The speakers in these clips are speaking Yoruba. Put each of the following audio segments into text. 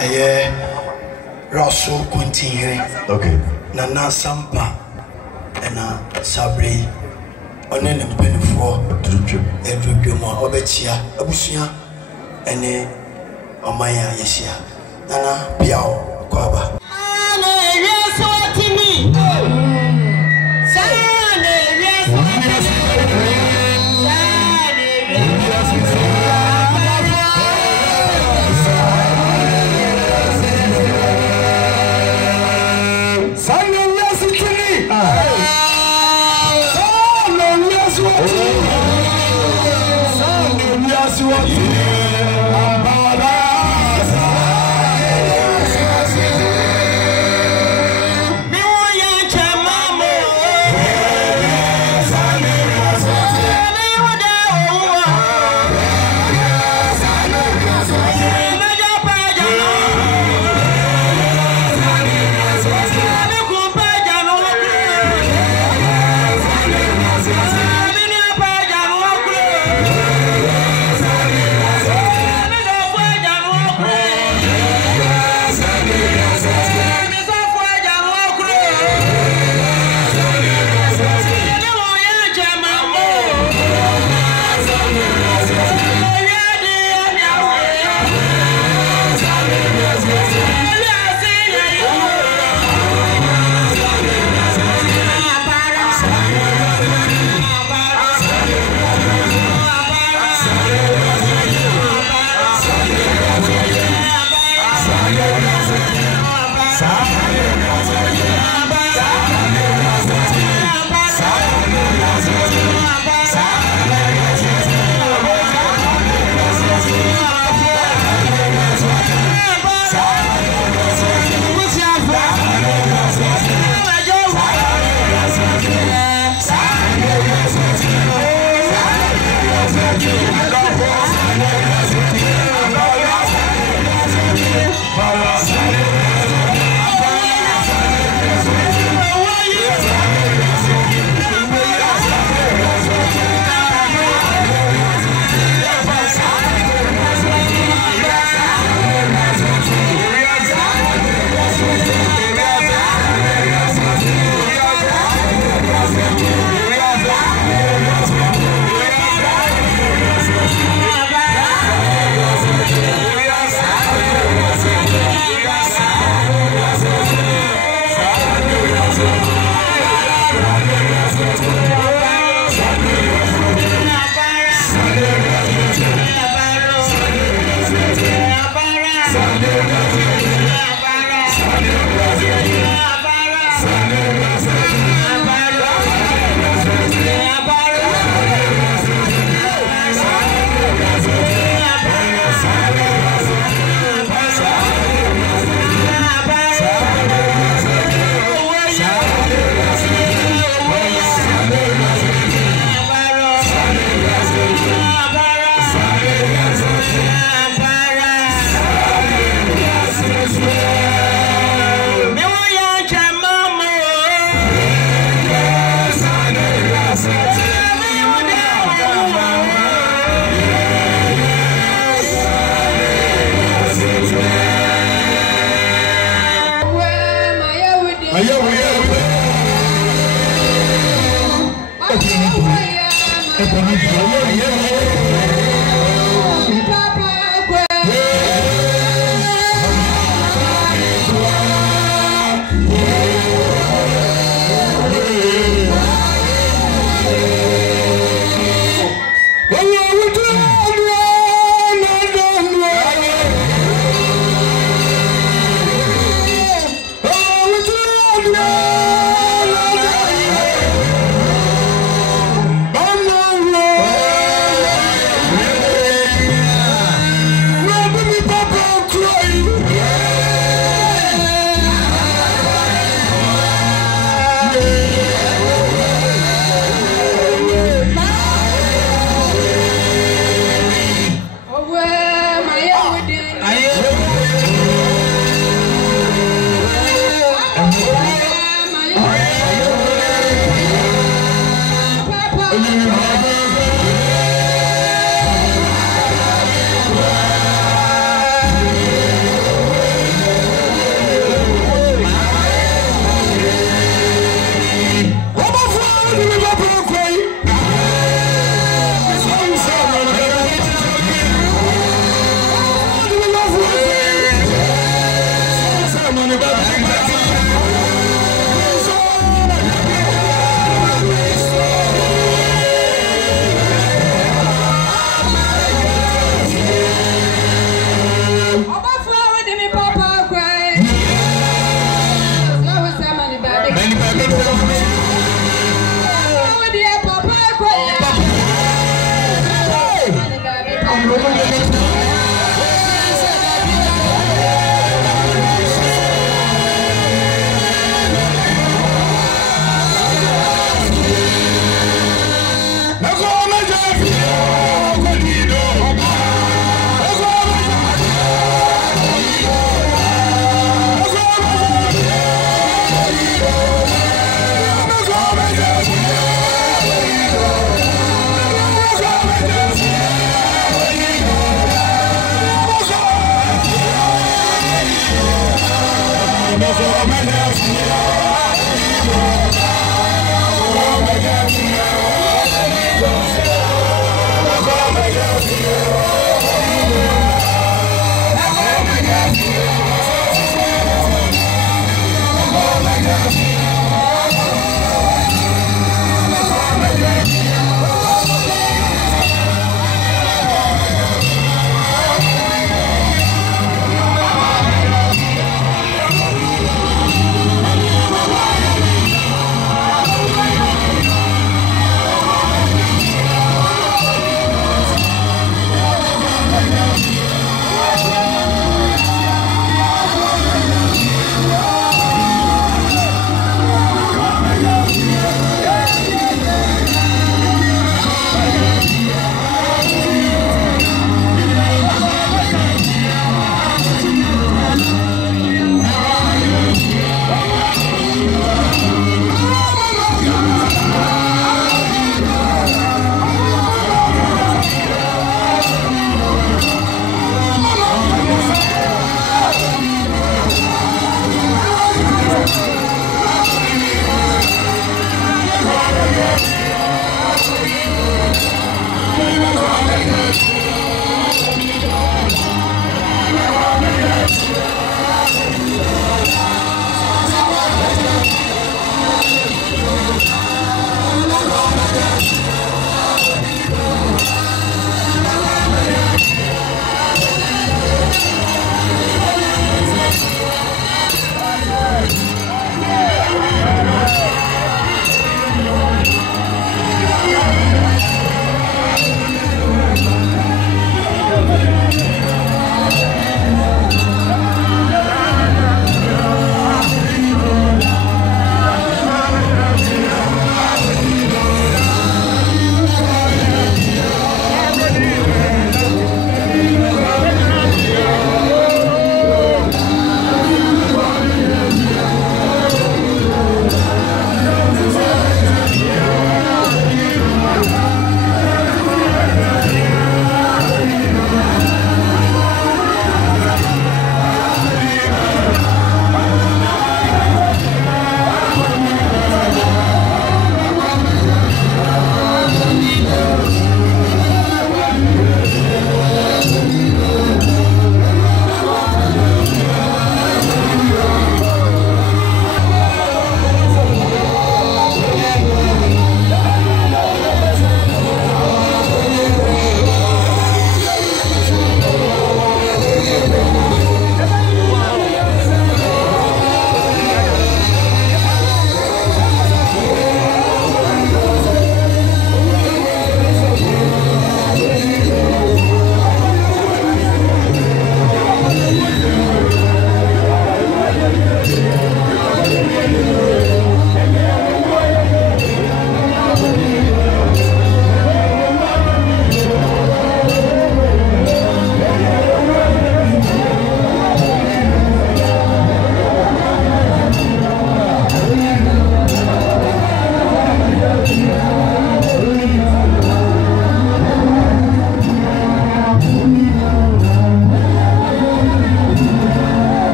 a Russell Quintin. Okay. Nana Sampa and Sabri on an pen for every Guma Obetia, Abusia, and Amaya Yesia. Nana Piao Quaba.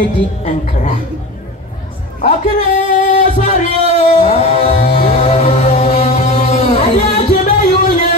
edi ankara okere sorry aya jebe yunya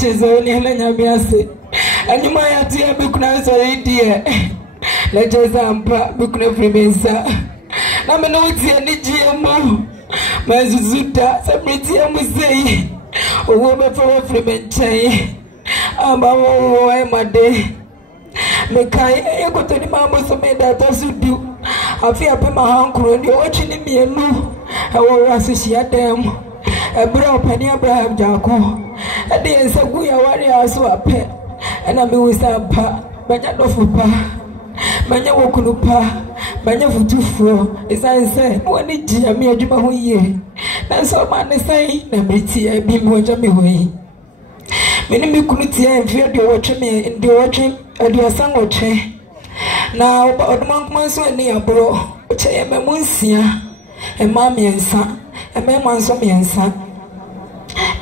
Chizoni nyamiase anyuma yatia bikuna soidie lejeza ampa bikuna primensa na menuti anijiemo mazuzuta sabriti ya musei uwe before primenchai abawo made mekai ekotoni mambo someda tosudu afi apema hankro ndi ochini mienu awo asisia dem ebra opani Abraham Jako ade ensagu ya wari aso ape ana mi wisa pa banya dofu pa banya wokunu pa banya futufuo isanse woni ji ami adwuma ho yie na so ma ne sai na briti abi mi wonja mi hoyi meni mi kunu tie mfie de wotwe mi de wotwe ade osanwotwe na odomankuma so ani abro oche memunsia ema miensa ema manso miensa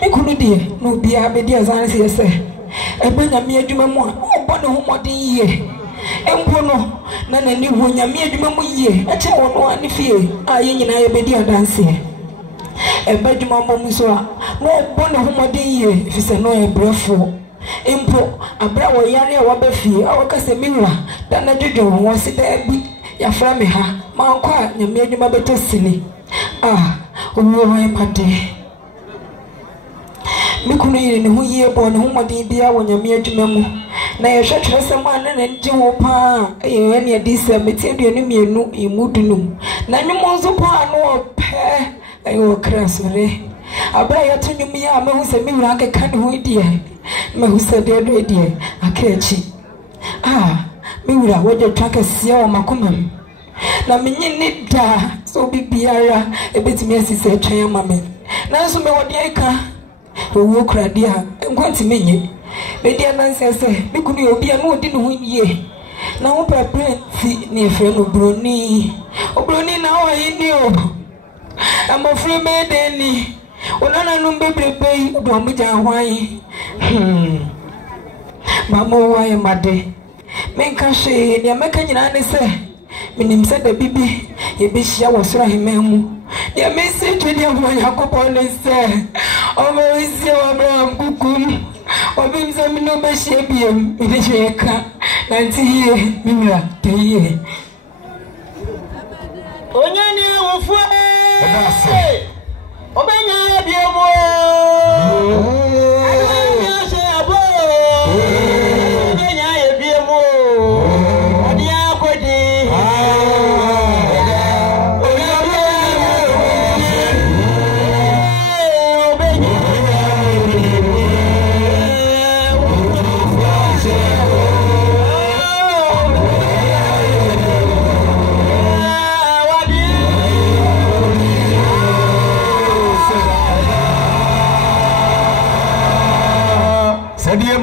ekunu die no bia be dia zanse yese ebe nyame adwuma mu a obo ne homodin yie empo no na nani hu nyame adwuma mu yie eche wono ani fie a ye nyina ye be dia danse ebe adwuma mu so a no obo ne homodin yie fise no e brefo empo abra wo yare a wabe fie a wakase miwra da na jojo wo se da bi ya fra me ha mankwa nyame adwuma beto sini owo wa mate mikunu yire ne ho yie bo ne ho modin bia wo nyame adwuma mu na ye hwetwere se ma na nje wo pa ye ne adisa meti aduanu mienu imudunu na nwumo zo pa no pe ayo krasore abra ya tunwum ya mehu se miwura akeka ne ho die mehu se de do die akachi miwura woje twaka sia wo makomam na menyini da so bibiara ebetimi asise atwan amame na so me wodi aka owo kradia nkwanti menye media nansese mikunu obi a no odi no ho yie na wo prepare ti ne efre no obroni na ho yini o amofre medeni onana no bebrebe do amuja hwan mamo waye made menka hwe ne meka nyina ne se minim se da bibi ye be hia wo soro hememu ye mesi twede ho Yakobo ne se o me isi o Abraham kukum o bi mse mi no be hia biem mi de hweka na ntie mimra teye onyani wofu obenya biemo anya se abo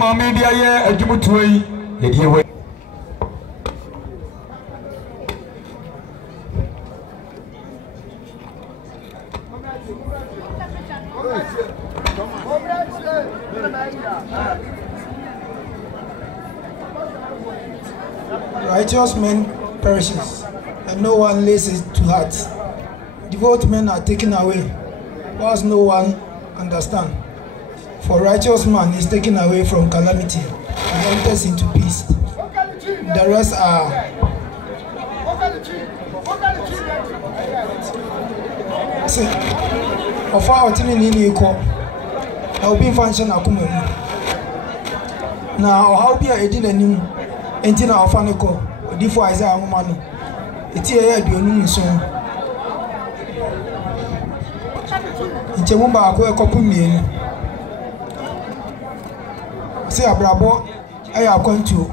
maame dia ye adwumutuo yi ye die we Righteous men perishes, and no one lays it to heart. Devout men are taken away, whilst no one understand. For righteous man is taken away from calamity and enters into peace. The rest are say, of our team in Eco, I'll be function akumu. Now, how be a deal and you? Entina ofaniko odifo Isaiah amanu eti ye aduonu nso nchemu ba ko ekopu mienu se abrabo aya akwantu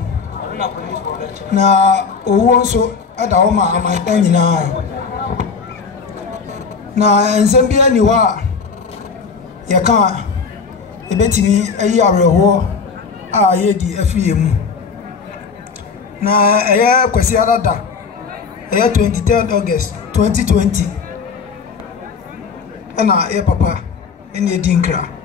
na owo nso ada wo ma amantan nyina na nsembia ni wa ye kan ebetimi ayi areho a ye di afiye mu na eye kwesi adada eye 23rd August 2020 na papa ene dinkra